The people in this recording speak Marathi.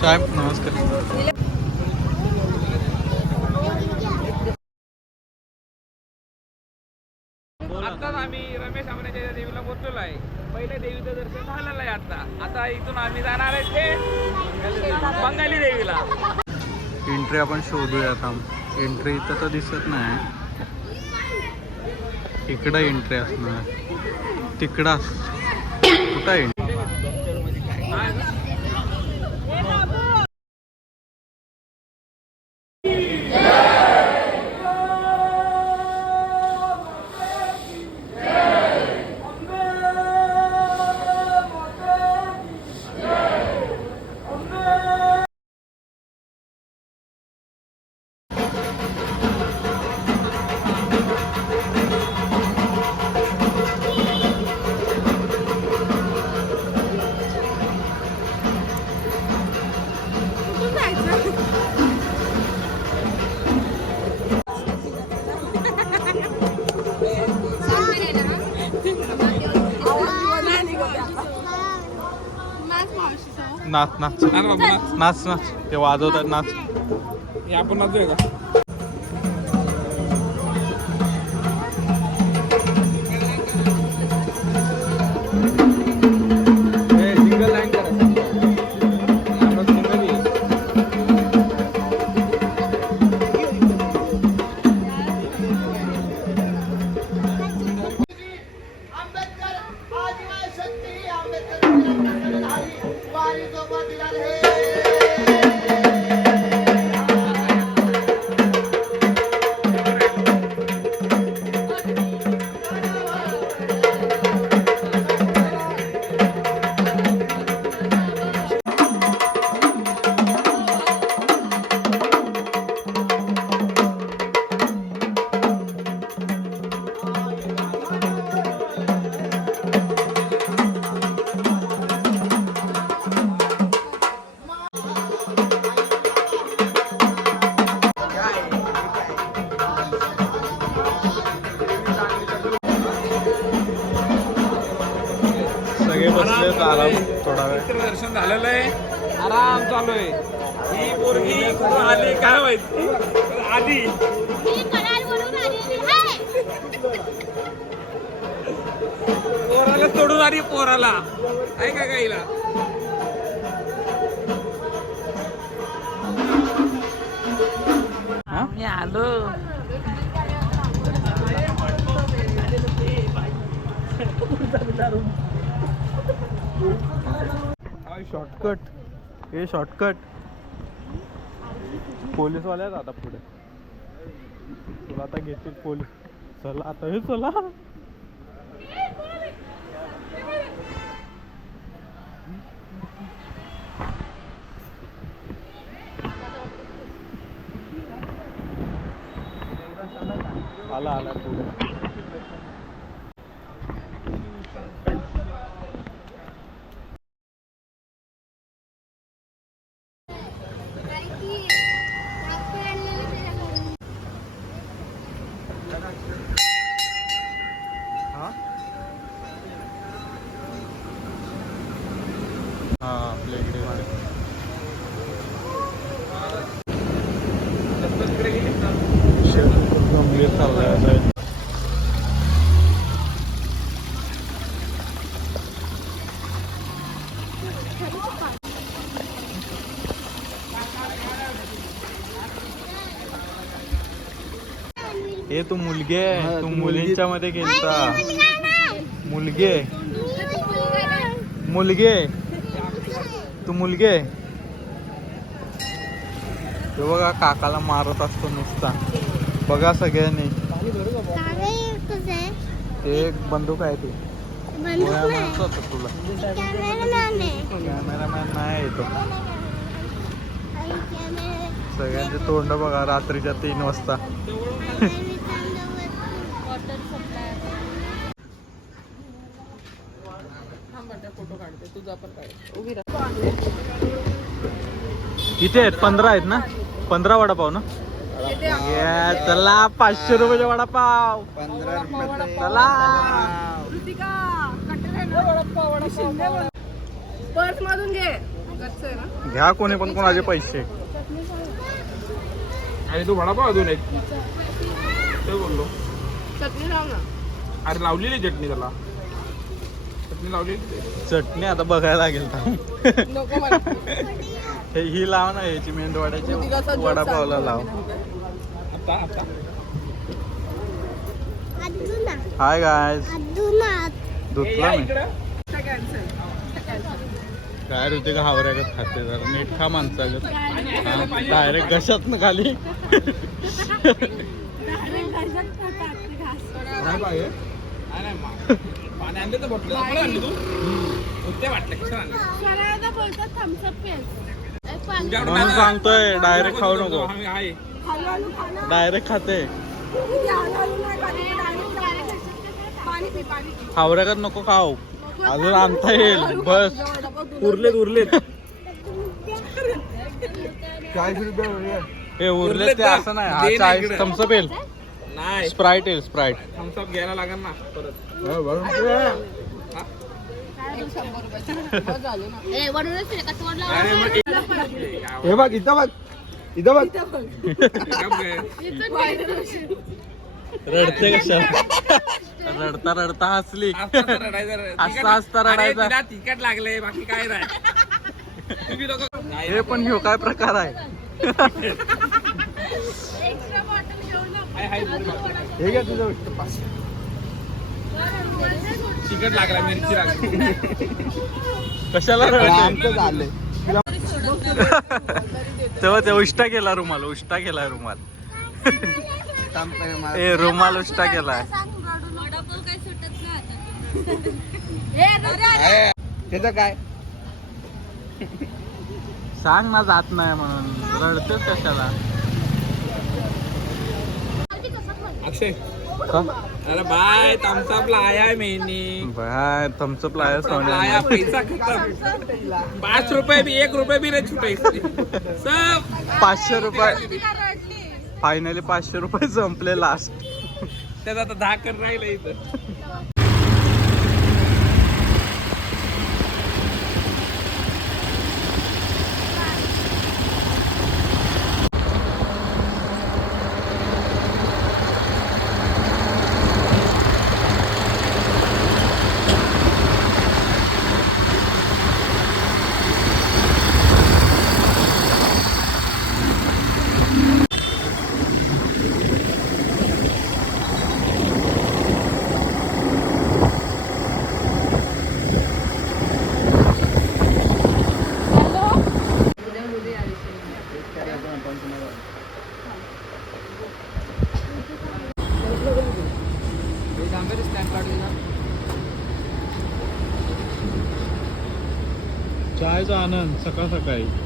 साहेब नमस्कार. आताच आम्ही रमेश आमण्याच्या देवीला पोहोचलेलो आहे. पहिल्या देवीचं दर्शन झालेलं आहे आता आता इथून आम्ही जाणार आहे ते बंगाली देवीला. एंट्री आपण शोधूया आता. एंट्री इथं तर दिसत नाही. इकडं एंट्री असणार. तिकडं कुठं एंट्री नाच नाच. नाच नाच. ते वाजवतात नाच. हे आपण नाचूया का? दर्शन झालेलं आहे. आराम चालू आहे. ही पोरगी कुठून आली? काय माहिती? पण आली. पोराला सोडून आली पोराला. आहे का मी आलो. शॉर्टकट हे शॉर्टकट पोलीसवाले आहेत आता पुढे. तुला आता घेतील पोलीस. चला आता हे चला. आला आला पुढे. हे तू मुलगे तू मुलींच्या मध्ये गेलता मुलगा. मुलगे मुलगा नाही. मुलगे तू मुलगे हे बघा काकाला मारत असतो नुसता. बघा सगळ्यांनी. आहे. ते एक बंदूक आहे ती. तुला. कॅमेरामॅन आहे. कॅमेरामॅन नाही येतो सगळ्यांचे तोंड बघा रात्रीच्या तीन वाजता. किती आहेत पंधरा आहेत ना? पंधरा वडापाव ना? चला पाचशे रुपयाचे वडापाव. चला. पर्स मधून घे. गच्च आहे ना? घ्या कोणी पण कोणाचे पैसे. आणि तू वडापाव अजून एक. बोललो. चटणी सांग ना. अरे लावलेली चटणी त्याला. चटणी लावलेली चटणी आता बघायला लागेल थांब. नको मला. हे ही लाव ना याची मेंदवाड्याची वडापावला लाव. आता आता. हाय ए, धुतला मी. इकडं. आता cancel. काय ऋतिका का हावऱ्यागत खाते जरा. नीट खा माणसागत. डायरेक्ट घशात ना खाली नाही पाहिजे नाही, नाही, मा- पाणी आणलं तर बॉटल आपण आणली तू ते वाटलं स्वराला बोलतात म्हणून सांगतोय डायरेक्ट खाऊ नको. आम्ही आहे हलू हलू खा ना. डायरेक्ट खाते किती हलू हलू नाही खाली, direct खा. पाणी पी पाणी पी. हावऱ्यागत नको खाऊ. अजून आणता येईल. बस. उरलेत उरलेत. हे उरले ते असं नाही. हा चाळीस. थम्सअप येईल. नाही स्प्राईट येईल स्प्राईट थम्सअप घ्यायला लागेल ना परत. हा? हे? बघ इथं बघ. इथं बघ. रडते कशा रडता रडता हसली. असं असं रडायचं तिखट लागले बाकी काय नाही. हे पण ह्यो काय प्रकार आहे. हे घ्या तुझं. तिखट लागला मिरची लागली. कशाला रडते तेव्हा ते उष्टा केला रुमाल उष्टा केलाय रुमाल. ए रुमाल उष्टा केलाय त्याचं काय? सांग ना जात नाही म्हणून. रडतेच कशाला? अक्षय? अरे बाय थम्सअपला आया मेनी बाय आया सोन्या. पैसा खत्म पाच रुपये भी एक रुपये भी नहीं छुटे सब. पाचशे रुपये. फायनली पाचशे रुपये संपले लास्ट त्यात आता दहा कर राहिलं इथं. चायचा आनंद सकाळ सकाळी.